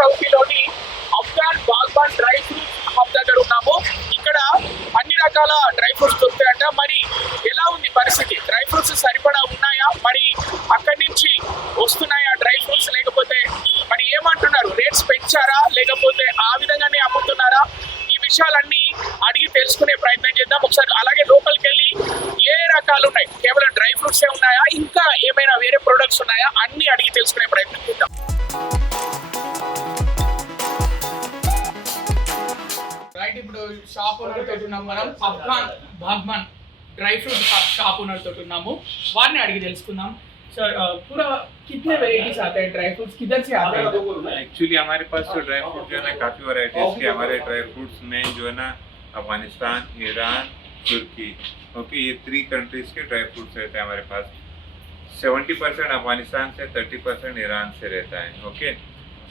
చౌకీలోని Afghan Baghban dry fruits hub దగ్గర ఉన్నాము. ఇక్కడ అన్ని రకాల డ్రై ఫ్రూట్స్ దొరుకుతాయంట. మరి ఎలా ఉంది పరిస్థితి, డ్రై ఫ్రూట్స్ సరిపడా ఉన్నాయా, మరి అక్కడి నుంచి వస్తున్నాయా డ్రై ఫ్రూట్స్, లేకపోతే మరి ఏమంటున్నారు, రేట్స్ పెంచారా లేకపోతే ఆ విధంగానే అమ్ముతున్నారా, ఈ విషయాలన్నీ అడిగి తెలుసుకునే ప్రయత్నం చేద్దాం ఒకసారి. అలాగే లోపలికి వెళ్ళి ఏ రకాలు ఉన్నాయి, కేవలం డ్రై ఫ్రూట్స్ ఉన్నాయా, ఇంకా ఏమైనా వేరే ప్రొడక్ట్స్ ఉన్నాయా, అన్ని అడిగి తెలుసుకునే ప్రయత్నం చేద్దాం. రైట్, ఇప్పుడు షాప్ ఓనర్ తోటి ఉన్నాం మనం. Afghan Baghban dry fruit shop owner తోటి ఉన్నాము, వారిని అడిగి తెలుసుకుందాం. सर पूरा कितने वेराइटीज आते हैं ड्राई फ्रूट्स, किधर से आते हैं? एक्चुअली हमारे पास जो ड्राई फ्रूट जो है ना काफ़ी वैरायटीज के हमारे ड्राई फ्रूट्स में जो है ना अफगानिस्तान, ईरान, तुर्की, ओके, ये 3 कंट्रीज के ड्राई फ्रूट्स रहते हैं हमारे पास. 70% अफगानिस्तान से, 30% ईरान से रहता है. ओके,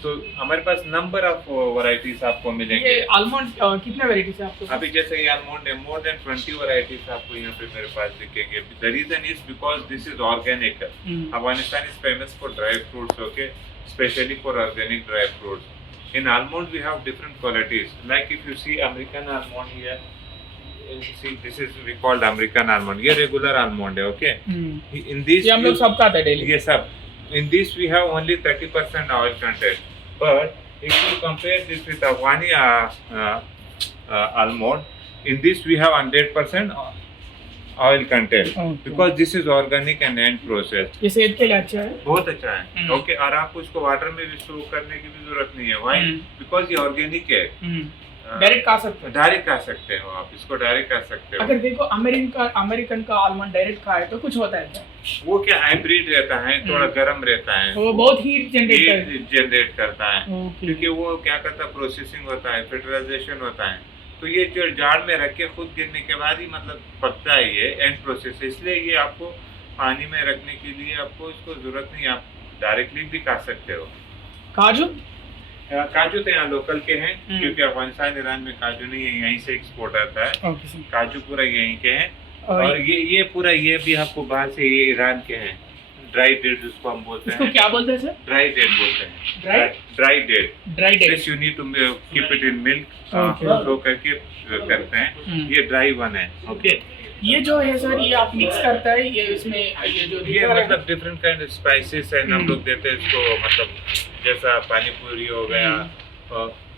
तो हमारे पास नंबर ऑफ वैरायटीज आपको मिलेंगे. ये आलमंड कितने वेराइटीज है आपके? अभी जैसे ये आलमंड है, मोर देन 20 वैरायटीज आपको यहाँ पे मेरे पास दिखेंगे. The reason is because this is organic. Afghanistan is famous for dry fruits, okay, specially for organic dry fruits. In almond we have different qualities. Like if you see American almond here, you see this is we called American almond. ये regular almond है, okay. In this ये हम लोग सब खाते हैं daily. ये सब. In this we have only 30% oil content. But if you compare this with Afghani almond, in this we have 100% oil content. Okay. Because this is organic and end processed. ये सेहत के लिए अच्छा है. बहुत अच्छा है. ओके, और आपको इसको वाटर में भी स्टोर करने की भी जरूरत नहीं है. व्हाई? बिकॉज ये ऑर्गेनिक है. डायरेक्ट खा सकते हैं. डायरेक्ट खा सकते हो आप इसको, डायरेक्ट खा सकते हो. अगर देखो अमेरिकन का आलमंड डायरेक्ट खाए तो कुछ होता है क्या? वो क्या हाइब्रिड रहता है, थोड़ा गर्म रहता है, वो बहुत हीट जनरेट करता है. Okay. क्योंकि वो क्या करता है, प्रोसेसिंग होता है, फिल्टराइजेशन होता है. तो ये जो जाड़ में रख के खुद गिरने के बाद ही मतलब पकता है, ये एंड प्रोसेस. इसलिए ये आपको पानी में रखने के लिए आपको इसको जरूरत नहीं, आप डायरेक्टली भी खा सकते हो. काजू काजू तो यहाँ लोकल के हैं, क्योंकि अफगानिस्तान ईरान में काजू नहीं है, यहीं से एक्सपोर्ट आता है. काजू पूरा यहीं के हैं. और ये पूरा ये भी आपको बाहर से, ये ईरान के हैं. ड्राई डेट जिसको हम बोलते हैं. क्या बोलते हैं सर? ड्राई डेट बोलते हैं. Dry date. This you need to keep it in milk, flow करके करते हैं. ये ड्राई वन है. ओके, ये जो है सर, ये आप मिक्स करता है, ये इसमें ये जो ये मतलब डिफरेंट काइंड ऑफ स्पाइसेस है. हम लोग देते हैं इसको, मतलब जैसा पानी पूरी हो गया,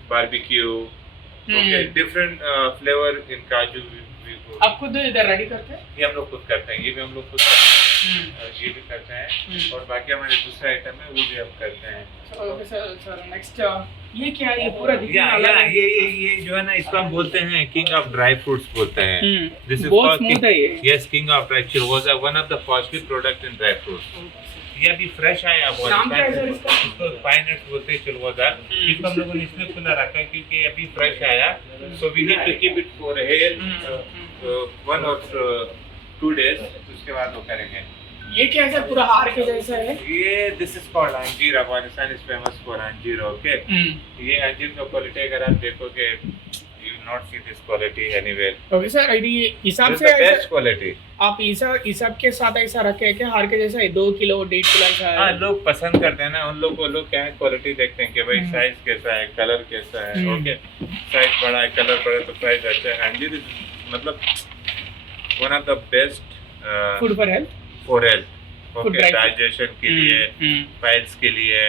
बारबेक्यू, ओके, डिफरेंट फ्लेवर इन काजू. आप खुद इधर रेडी करते हैं? ये हम लोग खुद करते हैं. ये भी हम लोग खुद करते हैं, ये भी करते हैं. और बाकी हमारे दूसरा आइटम है वो भी हम करते हैं. ओके सर, नेक्स्ट ये क्या है? ये पूरा ये जो है ना, इसको हम बोलते हैं किंग ऑफ ड्राई फ्रूट्स बोलते हैं. दिस इज बहुत स्मूथ है ये. यस, किंग ऑफ ड्राई चिलगोजा, one of the costly product in dry fruits. ये अभी फ्रेश आया है. इसको पाइन नट्स बोलते हैं, चिलगोजा. इसको हम लोगों ने इसलिए खुला रखा है क्योंकि अभी फ्रेश आया. So we need to keep it for here 1 or 2 days. उसके बाद वो करेंगे. ये क्या है सर, पूरा हार के जैसा है? ये दिस इज कॉल्ड अंजीर. अफगानिस्तान इज फेमस फॉर अंजीर. ओके, ये अंजीर का क्वालिटी अगर आप देखोगे, you not see this quality anywhere. Okay sir, ये हिसाब से बेस्ट क्वालिटी. आप हिसाब के साथ ऐसा रखे हैं क्या, हार के जैसा है? 2 किलो 1.5 किलो ऐसा है? हाँ, लोग पसंद करते हैं ना. उन लोग को लोग क्या है, क्वालिटी देखते हैं कि भाई साइज कैसा है, कलर कैसा है. ओके, साइज बड़ा है, कलर बड़ा है तो प्राइस अच्छा है. अंजीर मतलब one of the best food for health. Okay, digestion के लिए, पाइल्स के लिए,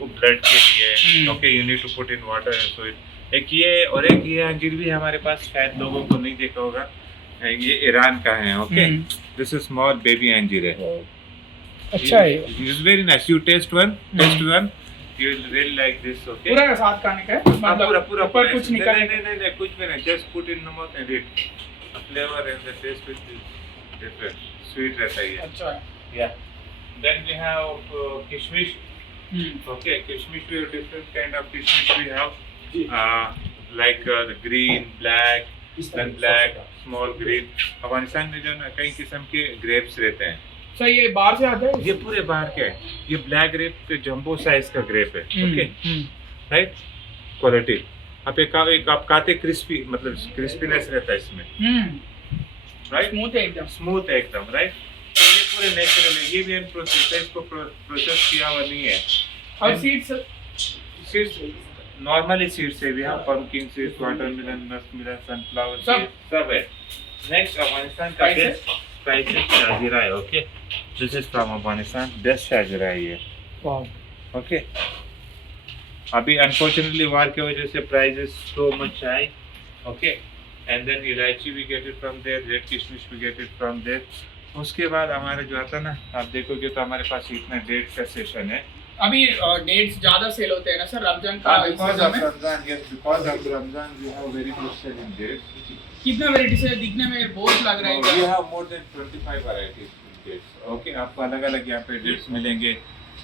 ब्लड के लिए. Okay, you need to put in water and soak. एक ये और एक ये अंजीर भी हमारे पास, शायद लोगों को नहीं देखा होगा. ये ईरान का है. Okay, this is small baby अंजीर है. अच्छा है. It is very nice. You taste one. You will really like this. Okay, पूरा साथ खाने का है, मतलब पूरा ऊपर कुछ निकालने नहीं, कुछ भी नहीं. Just put in the mouth and eat. The flavor and the taste is different. Sweet रहता है ये. अच्छा है. Yeah. Then we have kishmish. Okay, kishmish we have different kind of kishmish we have. Like the green, black, then black, small green. Afghanistan में जो ना कई किस्म के grapes रहते हैं. सर ये बाहर से आता है? ये पूरे बाहर के है. ये ब्लैक ग्रेप के जंबो साइज का ग्रेप है. Okay, right, quality. आप एक आप खाते क्रिस्पी, मतलब क्रिस्पीनेस रहता है इसमें. राइट, स्मूथ है एकदम. राइट, तो ये पूरे नेचुरल है. ये भी इन प्रोसेस है, इसको प्रोसेस किया हुआ नहीं है. और सीड्स सीड्स नॉर्मली सीड्स है, we have pumpkin seeds, watermelon, muskmelon, sunflower seeds सब है। नेक्स्ट अफगानिस्तान का स्पाइसेस शाजीरा है। Okay, this is from Afghanistan, best शाजीरा है ये। ओके, अभी अनफॉर्चुनेटली वार की वजह से prices so much high. Okay, and then elaichi we get it from there, red kishmish we get it from there. उसके बाद हमारे जो आता ना, आप देखोगे तो हमारे पास इतना डेट का सेशन है। अभी डेट्स ज्यादा सेल होते हैं ना सर रमजान का because सीजन of में? Ramzan, yes, because of Ramzan, we have very good selling dates. कितना वेराइटीज है? दिखने में बहुत लग रहा We है। have more than 25 varieties in dates. Okay, आपको अलग अलग यहाँ पे डेट्स मिलेंगे,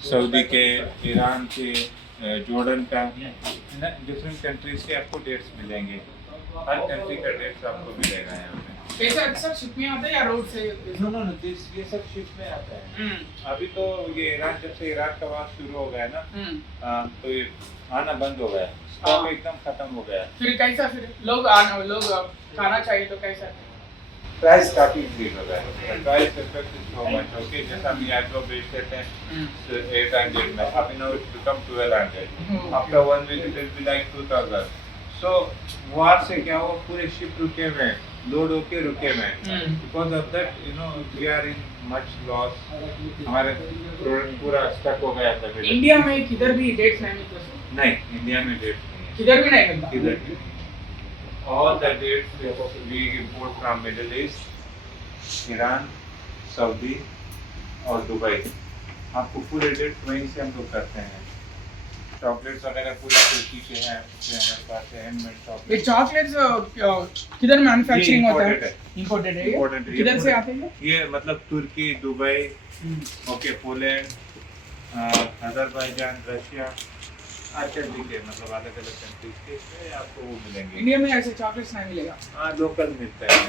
सऊदी के, ईरान के, जॉर्डन का, डिफरेंट कंट्रीज के आपको डेट्स मिलेंगे। हर कंट्री का डेट्स आपको मिलेगा यहाँ पे। कैसा सर शिप में आता है या रोड से? नो नो नो, ये सब शिप में आता है। अभी तो ये ईरान, जब से ईरान का वार शुरू हो गया ना, तो ये आना बंद हो गया, स्टॉक एकदम खत्म हो गया। फिर कैसा? फिर लोग खाना चाहिए तो कैसा? प्राइस काफी इंक्रीज हो गया है, price effect is so much. Okay, जैसा हम यात्रा बेचते थे 800 में, अभी now it's become 1200। After 1 week it will be like 2000। So war से क्या हुआ, पूरे शिप रुके हुए हैं, लोड होके रुके हुए हैं। Because of that you know we are in much loss, हमारे प्रोडक्ट पूरा स्टक हो गया था। इंडिया में किधर भी डेट्स नहीं मिलते सर? नहीं, इंडिया में डेट नहीं है, किधर भी नहीं मिलता। किधर भी। All the dates we import from Middle East, Iran, Saudi और दुबई। आपको पूरे डेट्स वहीं से हम लोग करते हैं। चॉकलेट्स वगैरह पूरे तुर्की के हैं, हमारे पास हैंडमेड ये चॉकलेट। चॉकलेट्स किधर मैन्युफैक्चरिंग होता है? इंपोर्टेड है। Imported है। किधर से आते हैं? ये मतलब तुर्की, Dubai, okay, Poland, Azerbaijan, Russia, हर कंट्री के, मतलब अलग अलग कंट्रीज के इसमें आपको वो मिलेंगे। इंडिया में ऐसे चॉकलेट्स नहीं मिलेगा। हाँ, लोकल मिलता है।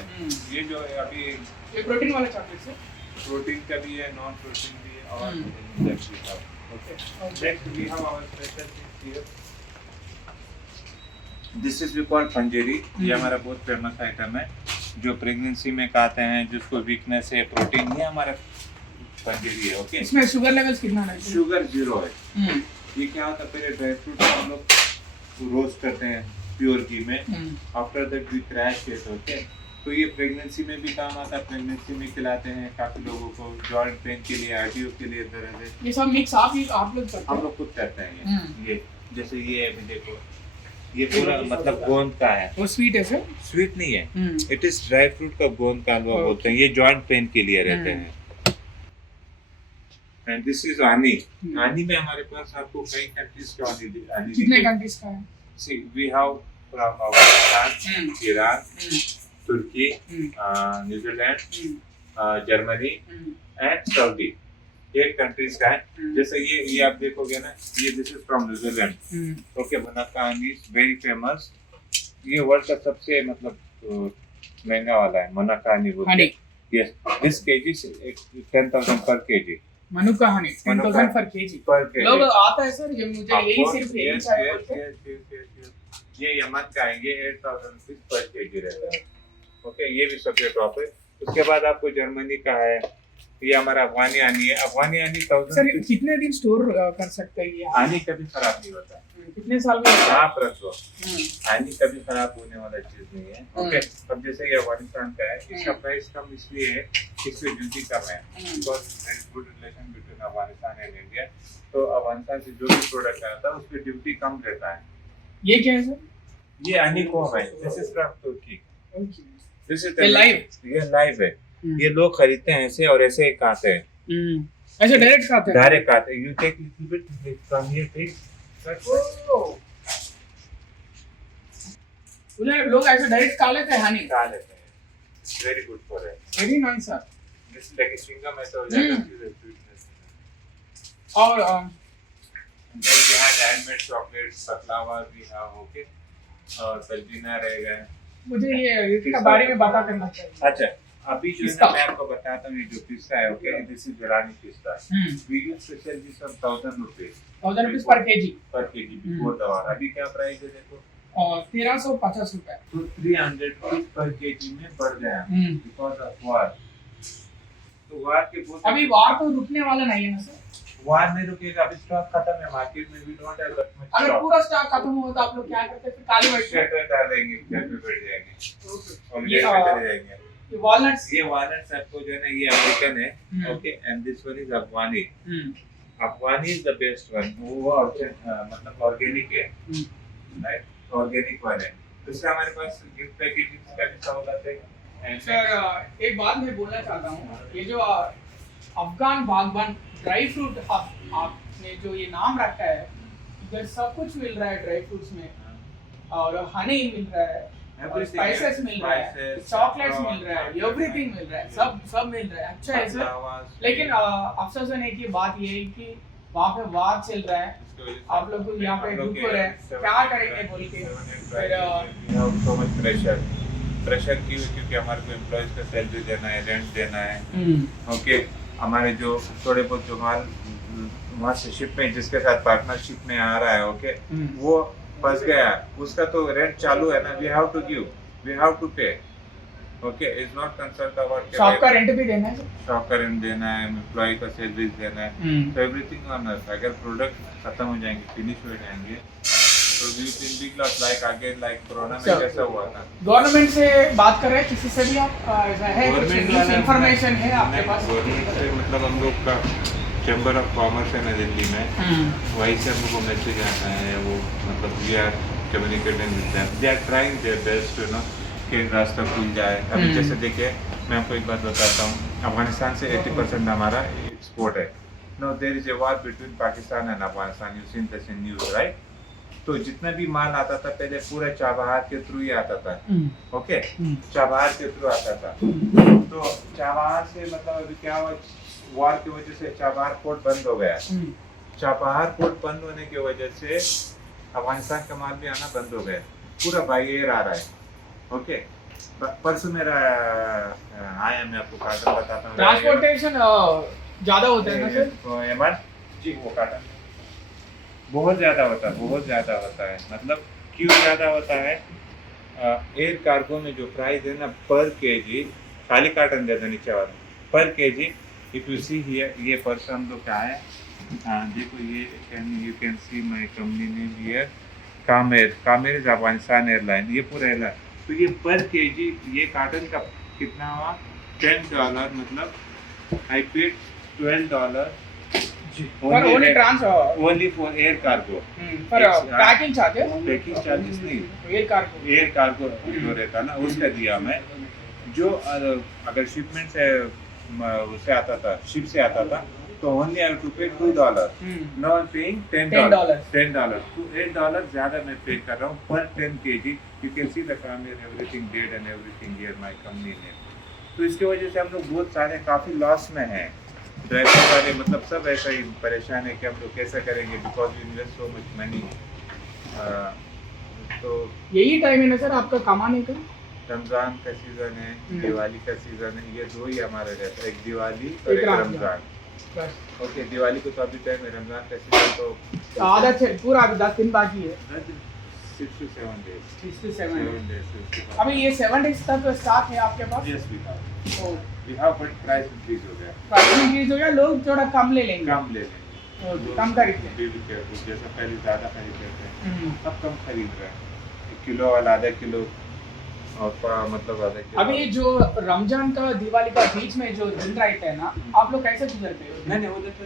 ये जो है अभी ये प्रोटीन वाला चॉकलेट्स है। प्रोटीन का भी है, नॉन प्रोटीन भी है, और okay. Next we have our special things here. This is we call panjiri. ये हमारा बहुत फेमस आइटम है, जो प्रेगनेंसी में खाते हैं, जिसको वीकनेस है, प्रोटीन, ये हमारा पंजेरी है। ओके, इसमें शुगर लेवल्स कितना है? शुगर 0 है। ये क्या होता है, पहले ड्राई फ्रूट हम लोग रोस्ट करते हैं प्योर घी में, after that we crash it. Okay, तो ये प्रेगनेंसी में भी काम आता है, प्रेगनेंसी में खिलाते हैं काफी लोगों को, जॉइंट पेन के लिए, आर्टियो के लिए दर्द है। ये सब मिक्स आप लोग करते हैं? हम लोग खुद करते हैं ये जैसे ये अभी देखो, ये पूरा मतलब गोंद का है। वो स्वीट है सर? स्वीट नहीं है, इट इज ड्राई फ्रूट का गोंद का हलवा बोलते हैं। ये जॉइंट पेन के लिए रहते हैं। एंड दिस इज आनी। आनी में हमारे पास आपको कई कंट्रीज का आनी कितने कंट्रीज का है? See we have from Afghanistan, Iran, Turkey, New Zealand, Germany and Saudi, ये कंट्रीज का है। जैसे ये आप देखोगे ना, ये this is from New Zealand. Okay, मनाकानी इज वेरी फेमस। ये वर्ल्ड का सबसे मतलब महंगा वाला है, मनाकानी बोलते हैं। यस, दिस केजी 10,000 पर केजी। मनुका हनी 10,000 पर केजी। लोग आता है सर, ये मुझे यही सिर्फ यही चाहिए बोलते हैं। ये यमन का है, ये 8,000 रुपीज पर केजी रहता है। ओके, ये भी सफेद टॉप है। उसके बाद आपको जर्मनी का है, ये हमारा अफगानी आनी है। अफगानी आनी 1000। सर कितने दिन स्टोर कर सकते हैं ये? आनी कभी खराब नहीं होता, कितने साल में आप रख लो, आनी कभी खराब होने वाला चीज नहीं है। ओके, अब जैसे ये अफगानिस्तान का है, इसका प्राइस कम इसलिए है, इसमें ड्यूटी कम है, because there is good relation between Afghanistan and India. तो अफगानिस्तान से जो भी प्रोडक्ट आता है उस पर ड्यूटी कम रहता है। ये क्या है सर? ये आनी को है, this is from Turkey. This is live, ये लाइव है। ये लोग खरीदते हैं ऐसे और ऐसे खाते हैं, ऐसे डायरेक्ट खाते हैं? डायरेक्ट खाते हैं। You take little bit from here, take लोग ऐसे डायरेक्ट खा लेते हैं? हनी खा लेते हैं, very good for health. Very nice sir. This like chewing gum ऐसा हो जाएगा, स्वीटनेस। और then we had handmade chocolates, baklava we have, okay, और तलबीना रहेगा। मुझे ये इसके बारे में बता करना चाहिए। अच्छा, अभी जो है ना मैं आपको बताता हूँ, ये जो पिस्ता है, ओके, दिस इज ईरानी पिस्ता। We use specially some 1000 rupees. 1000 rupees per KG? Per KG before the war. अभी क्या प्राइस है देखो, और 1350 रुपए। तो 300 रुपीस पर केजी में बढ़ गया बिकॉज ऑफ वार। तो वार के बहुत अभी वार तो रुकने वाला नहीं है ना सर? वहाँ नहीं रुकेगा, अभी स्टॉक खत्म है मार्केट में, भी डोंट हैव दैट मच अगर पूरा स्टॉक खत्म हुआ तो आप लोग क्या करते हैं फिर काली बैठ शटर डाल देंगे, घर पे बैठ जाएंगे और ये, लेट में चले जाएंगे। ये वॉलनट्स ये वालनट्स आपको जो है ना, ये अमेरिकन है, hmm. Okay, and this one is Afghani. Afghani is the best one, वो मतलब ऑर्गेनिक है, राइट, ऑर्गेनिक वन है। दूसरा हमारे पास गिफ्ट पैकेजिंग का भी सहूलत है। And सर एक बात मैं बोलना चाहता हूँ, ये जो अफगान बागबान ड्राई फ्रूट आपने जो ये नाम रखा है, इधर सब कुछ मिल रहा है ड्राई फ्रूट्स में, और हनी मिल रहा है, स्पाइसेस मिल रहा है, चॉकलेट्स मिल रहा है, एवरीथिंग मिल रहा है, सब मिल रहा है। अच्छा है सर, लेकिन अफसोस होने की बात ये है कि वहाँ पे वार चल रहा है, आप लोग को यहाँ पे दुख हो रहा है, क्या करेंगे बोल के फिर so much प्रेशर क्यों? क्योंकि हमारे को एम्प्लॉयज का सैलरी देना है, रेंट देना है, ओके। हमारे जो थोड़े बहुत जो माल वहाँ से शिप में जिसके साथ पार्टनरशिप में आ रहा है, ओके, वो फंस गया, उसका तो रेंट चालू है ना, वी हैव टू पे, okay, is not concern about shop का रेंट भी देना है, शॉप का रेंट देना है, एम्प्लॉय का सैलरीज देना है, तो एवरीथिंग ऑन अस। अगर प्रोडक्ट खत्म हो जाएंगे, फिनिश हो जाएंगे, तो we will big loss, like again like corona में कैसा हुआ था। गवर्नमेंट से बात कर रहे हैं किसी से भी आप है गवर्नमेंट इंफॉर्मेशन है आपके पास? गवर्नमेंट से मतलब हम लोग का चैम्बर ऑफ कॉमर्स है ना दिल्ली में, वहीं से हम लोग को मैसेज आता है, वो मतलब we are communicating with them, they are trying their best, you know, कि रास्ता खुल जाए। अभी जैसे देखिए, मैं आपको एक बात बताता हूँ, अफगानिस्तान से 80% हमारा एक्सपोर्ट है। No, there is a war between Pakistan and Afghanistan, you seen this in news, right? तो जितना भी माल आता था पहले पूरा चाबहार के थ्रू ही आता था, ओके, चाबहार के थ्रू आता था। तो चाबहार से मतलब अभी क्या हुआ, वार की वजह से चाबहार पोर्ट बंद हो गया। चाबहार पोर्ट बंद होने की वजह से अफगानिस्तान का माल भी आना बंद हो गया, पूरा बाई एयर आ रहा है, ओके। परसों मेरा आया, मैं आपको कार्टन बताता हूँ, ट्रांसपोर्टेशन ज्यादा होता है ना सर? जी, वो कार्टन बहुत ज़्यादा होता है, मतलब क्यों ज़्यादा होता है? एयर कार्गो में जो प्राइस है ना पर केजी, खाली कार्टन देता नीचे वाला, पर KG, if you see here, ये पर्स हम लोग का है, देखो ये, you can see my company name here, कामेर इज अफगानिस्तान एयरलाइन, ये पूरा एयरलाइन। तो ये पर केजी, ये कार्टन का कितना हुआ? $10, मतलब I paid $12 only for air cargo, पर पैकिंग चार्जेस नहीं, एयर कार्गो जो रहता ना उसका दिया मैं। जो अगर शिपमेंट से उससे आता था, शिप से आता था, तो ओनली आई टू पे $2, नाउ आई एम पेइंग $10, तो $8 ज्यादा मैं पे कर रहा हूँ पर 10 kg। You can see the camera, everything dead and everything here, my company name. तो इसकी वजह से हम लोग बहुत सारे काफी लॉस में हैं, ड्राइवर वाले मतलब सब ऐसा ही परेशान है कि हम लोग कैसा करेंगे, because we invest so much money. तो यही टाइम है ना सर आपका कमाने का? रमजान का सीजन है, दिवाली का सीजन है, ये दो ही हमारे रहता है, एक दिवाली और एक रमजान। ओके, दिवाली को तो अभी टाइम है, रमजान का सीजन तो आधा पूरा अभी 10 दिन बाकी है, 6 to 7 days। 6 to 7 days। अभी ये 7 days तक स्टॉक है आपके पास? Yes, we have, but price increase हो गया, लोग थोड़ा कम ले लेंगे, कम खरीदते हैं, जैसा पहले ज़्यादा खरीद रहे थे, अब कम खरीद रहे हैं, 1 किलो वाला आधा किलो, और मतलब आधा किलो। अभी जो रमजान का दिवाली का बीच में जो दिन रहता है ना, आप लोग कैसे गुजरते हो? नहीं, वो तो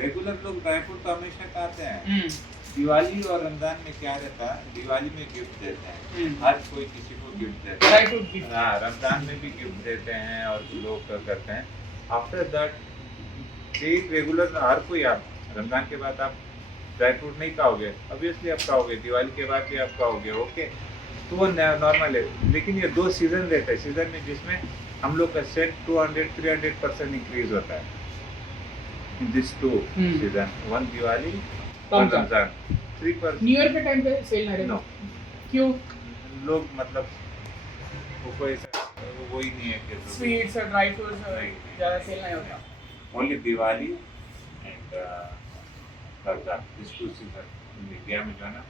रेगुलर लोग ड्राई फ्रूट तो हमेशा खाते हैं। दिवाली और रमजान में क्या रहता है, दिवाली में गिफ्ट देते हैं, हर कोई किसी को गिफ्ट देता है, हाँ, रमजान में भी गिफ्ट देते हैं और लोग करते हैं। आफ्टर दैट रेगुलर हर कोई, आप रमजान के बाद आप ड्राई फ्रूट नहीं खाओगे, ऑब्वियसली आप खाओगे, दिवाली के बाद भी आप खाओगे, ओके, तो वो नॉर्मल है। लेकिन ये 2 सीजन रहते हैं, सीजन में जिसमें हम लोग का सेट 200-300% इंक्रीज होता है, this 2 season, 1 Diwali, Ramzan, 3%। New year के टाइम पे सेल नहीं रहता? क्यों? लोग मतलब वो कोई वो ही नहीं है कि स्वीट्स और ड्राई फ्रूट्स ज़्यादा सेल नहीं होता, only Diwali and Ramzan, this 2 season India में जो है ना,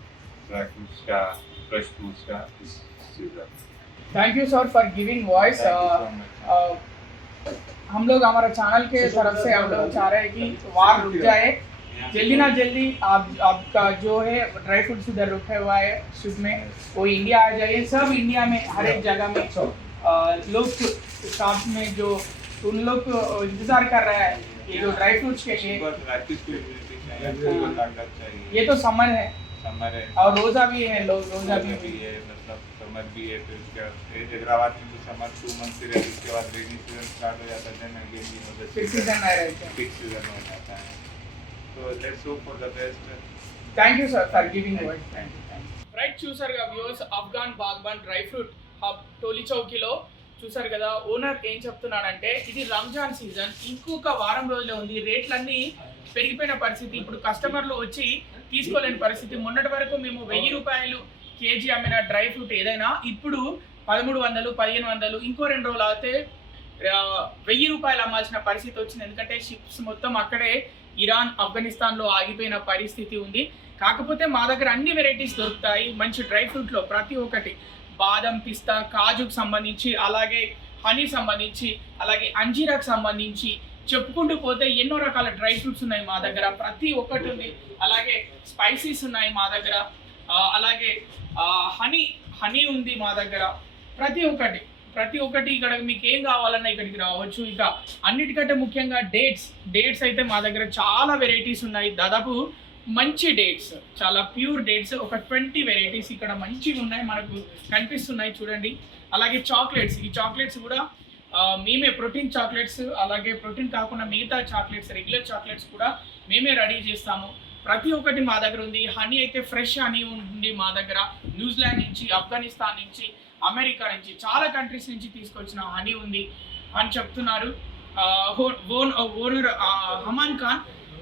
ड्राई फ्रूट्स का, फ्रेश फ्रूट्स का इस season. Thank you sir for giving voice. हम लोग हमारा चैनल के तरफ से हम लोग चाह रहे हैं कि वार रुक जाए जल्दी ना जल्दी। आपका जो है ड्राई फ्रूट्स इधर रुका हुआ है शिप में, वो इंडिया आ जाइए। सब इंडिया में हर एक जगह में लोग साथ में जो उन लोग इंतजार कर रहा है ये जो ड्राई फ्रूट्स के लिए। ये तो समर है और रोजा भी है, लोग रोजा भी है, मतलब समर भी है। फिर उसके बाद हैदराबाद में तो समर 2 मंथ से रहती है, उसके बाद रेनी सीजन स्टार्ट हो जाता है, देन अगेन फिर सीजन आ रहा है। पिक सीजन हो जाता है। तो let's hope for the best. Thank you sir for giving word. Right, చూసారు కదా viewers, Afghan Baghban dry fruit hub Toli చౌకీలో చూసారు కదా. ఓనర్ ఏం చెప్తున్నాడంటే ఇది రంజాన్ సీజన్, ఇంకొక వారం రోజులే ఉంది, రేట్లన్నీ పెరిగిపోయిన పరిస్థితి, ఇప్పుడు కస్టమర్లు వచ్చి తీసుకోలేని పరిస్థితి. మొన్నటి వరకు మేము 1000 రూపాయలు కేజీ అమ్మిన డ్రై ఫ్రూట్ ఏదైనా ఇప్పుడు 1300, 1500, ఇంకో 2 రోజులు అయితే 1000 రూపాయలు అమ్మాల్సిన పరిస్థితి వచ్చింది. ఎందుకంటే షిప్స్ మొత్తం అక్కడే ఇరాన్, ఆఫ్ఘనిస్తాన్లో ఆగిపోయిన పరిస్థితి ఉంది. కాకపోతే మా దగ్గర అన్ని వెరైటీస్ దొరుకుతాయి మంచి డ్రై ఫ్రూట్లో, ప్రతి ఒక్కటి బాదం, పిస్తా, కాజుకు సంబంధించి, అలాగే హనీ సంబంధించి, అలాగే అంజీరాకు సంబంధించి చెప్పుకుంటూ పోతే ఎన్నో రకాల డ్రై ఫ్రూట్స్ ఉన్నాయి మా దగ్గర, ప్రతి ఒక్కటి ఉంది. అలాగే స్పైసీస్ ఉన్నాయి మా దగ్గర, అలాగే హనీ ఉంది మా దగ్గర. ప్రతి ఒక్కటి ఇక్కడ మీకు ఏం కావాలన్నా ఇక్కడికి రావచ్చు. ఇక అన్నిటికంటే ముఖ్యంగా డేట్స్ అయితే మా దగ్గర చాలా వెరైటీస్ ఉన్నాయి. దాదాపు మంచి డేట్స్, చాలా ప్యూర్ డేట్స్, ఒక 20 వెరైటీస్ ఇక్కడ మంచిగా ఉన్నాయి, మనకు కనిపిస్తున్నాయి చూడండి. అలాగే చాక్లెట్స్, ఈ చాక్లెట్స్ కూడా మేమే ప్రోటీన్ చాక్లెట్స్, అలాగే ప్రోటీన్ కాకుండా మిగతా చాక్లెట్స్, రెగ్యులర్ చాక్లెట్స్ కూడా మేమే రెడీ చేస్తాము. ప్రతి ఒక్కటి మా దగ్గర ఉంది. హనీ అయితే ఫ్రెష్ హనీ ఉంది మా దగ్గర, న్యూజిలాండ్ నుంచి, ఆఫ్ఘనిస్తాన్ నుంచి, అమెరికా నుంచి, చాలా కంట్రీస్ నుంచి తీసుకొచ్చిన హనీ ఉంది అని చెప్తున్నారు ఓనర్ హమాన్ ఖాన్.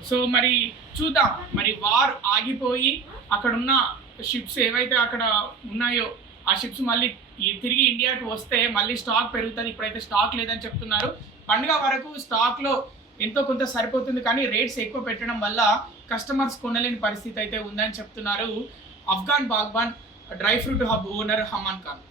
సో మరి చూద్దాం, మరి వార్ ఆగిపోయి అక్కడ ఉన్న షిప్స్ ఏవైతే అక్కడ ఉన్నాయో ఆ షిప్స్ మళ్ళీ తిరిగి ఇండియాకి వస్తే మళ్ళీ స్టాక్ పెరుగుతుంది. ఇప్పుడైతే స్టాక్ లేదని చెప్తున్నారు. పండుగ వరకు స్టాక్లో ఎంతో కొంత సరిపోతుంది, కానీ రేట్స్ ఎక్కువ పెట్టడం వల్ల కస్టమర్స్ కొనలేని పరిస్థితి అయితే ఉందని చెప్తున్నారు Afghan Baghban dry fruit hub owner Haman Khan.